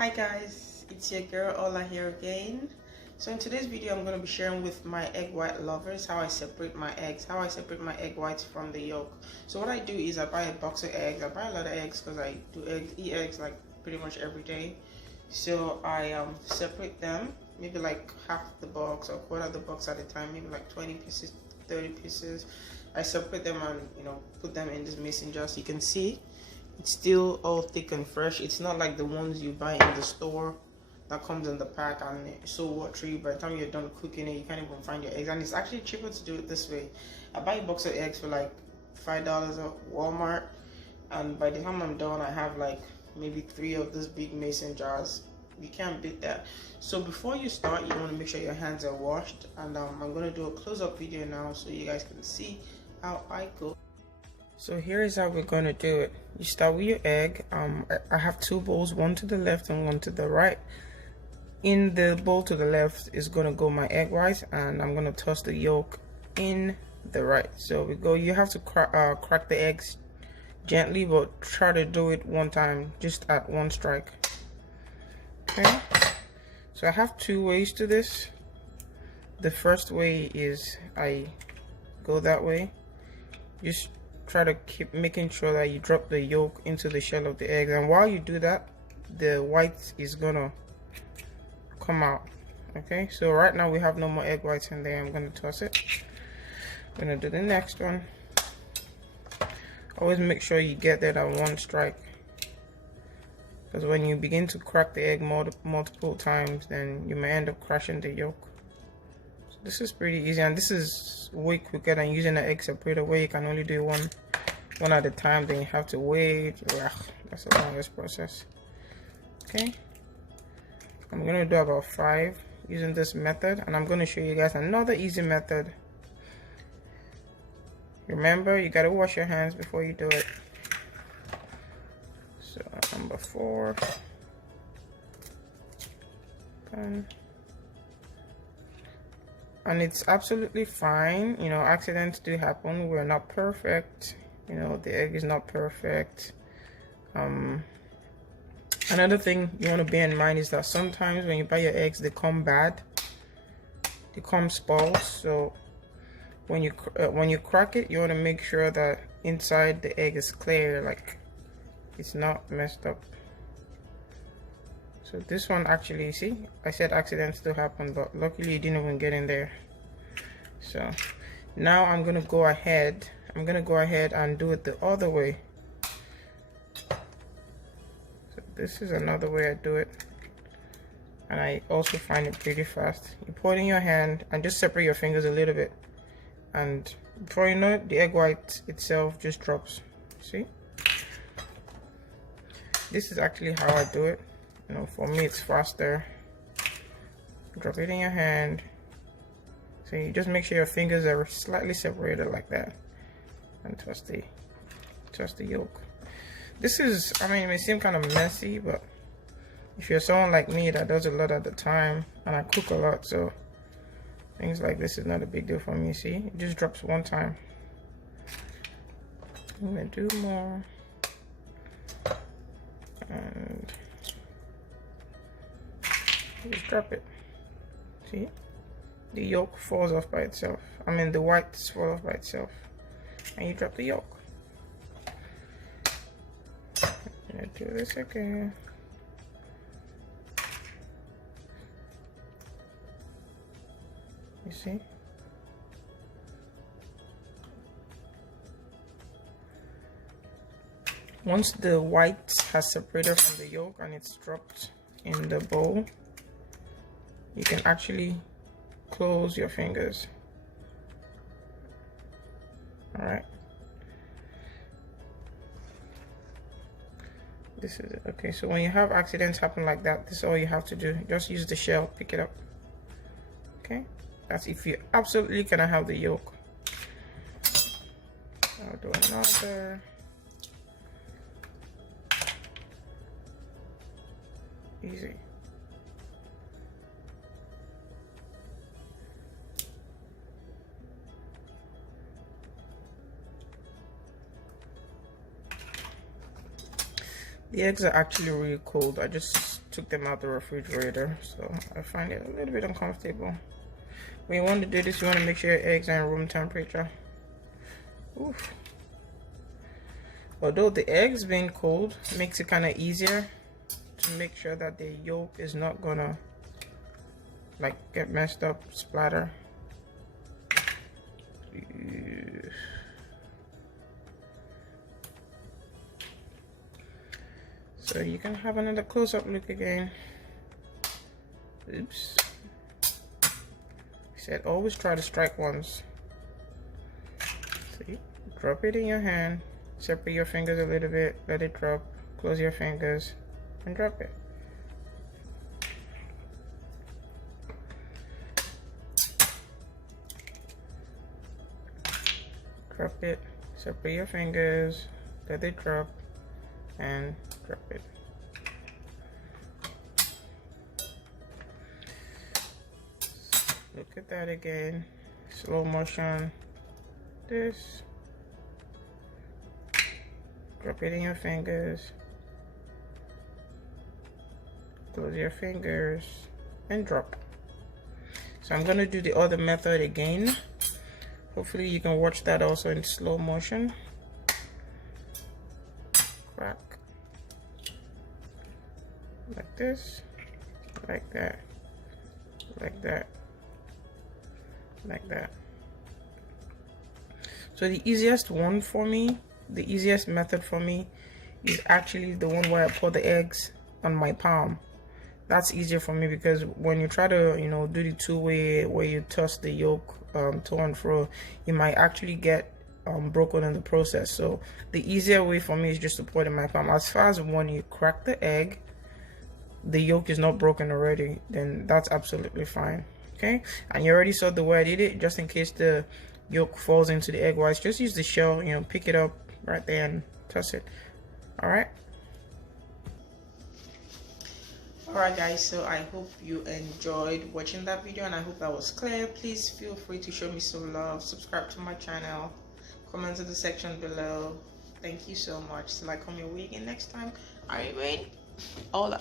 Hi guys, it's your girl Ola here again. So in today's video I'm going to be sharing with my egg white lovers how I separate my eggs, how I separate my egg whites from the yolk. So what I do is I buy a box of eggs. I buy a lot of eggs because I eat eggs like pretty much every day. So I separate them, maybe like half the box or quarter of the box at a time, maybe like 20 pieces, 30 pieces. I separate them and put them in this mason jar so you can see it's still all thick and fresh. It's not like the ones you buy in the store that comes in the pack and it's so watery. By the time you're done cooking it, you can't even find your eggs. And it's actually cheaper to do it this way. I buy a box of eggs for like $5 at Walmart, and by the time I'm done, I have like maybe 3 of these big mason jars. You can't beat that. So before you start, you want to make sure your hands are washed, and I'm going to do a close-up video now so you guys can see how I go. So here is how we're going to do it. You start with your egg. I have 2 bowls, one to the left and one to the right. In the bowl to the left is going to go my egg white, and I'm going to toss the yolk in the right. So we go. You have to crack the eggs gently, but try to do it one time, just at one strike. Okay. So I have 2 ways to this. The first way is I go that way. Just try to keep making sure that you drop the yolk into the shell of the egg, and while you do that, the white is gonna come out. Okay, so right now we have no more egg whites in there. I'm gonna toss it. I'm gonna do the next one. Always make sure you get that at one strike, because when you begin to crack the egg multiple times, then you may end up crashing the yolk. So this is pretty easy, and this is way quicker than using an egg separator where you can only do one at a time, then you have to wait. Ugh, that's the longest process. Okay, I'm gonna do about 5 using this method, and I'm gonna show you guys another easy method. Remember, you gotta wash your hands before you do it. So number 4 done. And it's absolutely fine, accidents do happen. We're not perfect. The egg is not perfect. Another thing you want to bear in mind is that sometimes when you buy your eggs, they come bad. They come spoiled. So when you crack it, you want to make sure that inside the egg is clear, like it's not messed up. So this one, actually, see, I said accidents do happen, but luckily it didn't even get in there. So now I'm gonna go ahead and do it the other way. So this is another way I do it, and I also find it pretty fast. You pour it in your hand and just separate your fingers a little bit, and before you know it, the egg white itself just drops. See, this is actually how I do it. For me it's faster. Drop it in your hand. So you just make sure your fingers are slightly separated like that, and toss the yolk. This is, it may seem kind of messy, but if you're someone like me that does a lot at the time, and I cook a lot, so things like this is not a big deal for me. See, it just drops one time. I'm gonna do more, and just drop it. See, the yolk falls off by itself. The whites fall off by itself, and you drop the yolk. I'm gonna do this again. You see? Once the white has separated from the yolk and it's dropped in the bowl, you can actually close your fingers. All right. This is it. Okay, so when you have accidents happen like that, this is all you have to do. Just use the shell, pick it up. Okay, that's if you absolutely cannot have the yolk. I'll do another. Easy. The eggs are actually really cold. I just took them out the refrigerator, so I find it a little bit uncomfortable. When you want to do this, you want to make sure your eggs are in room temperature. Oof. Although the eggs being cold makes it kind of easier to make sure that the yolk is not gonna like get messed up, splatter. So you can have another close-up look again. Oops. I said always try to strike once. See? Drop it in your hand. Separate your fingers a little bit. Let it drop. Close your fingers and drop it. Drop it. Separate your fingers. Let it drop and drop it. Look at that again. Slow motion. This. Drop it in your fingers. Close your fingers and drop. So I'm gonna do the other method again. Hopefully you can watch that also in slow motion. Crack. Like this. Like that. Like that. Like that. So the easiest one for me, the easiest method for me is actually the one where I pour the eggs on my palm. That's easier for me because when you try to, you know, do the two-way where you toss the yolk to and fro, you might actually get broken in the process. So the easier way for me is just to pour it in my palm. As far as when you crack the egg, the yolk is not broken already, then that's absolutely fine. Okay, and you already saw the way I did it. Just in case the yolk falls into the egg whites, just use the shell, you know, pick it up right there and toss it. Alright guys, so I hope you enjoyed watching that video and I hope that was clear. Please feel free to show me some love, subscribe to my channel, comment in the section below. Thank you so much. Till I come your way again next time, I remain Ola.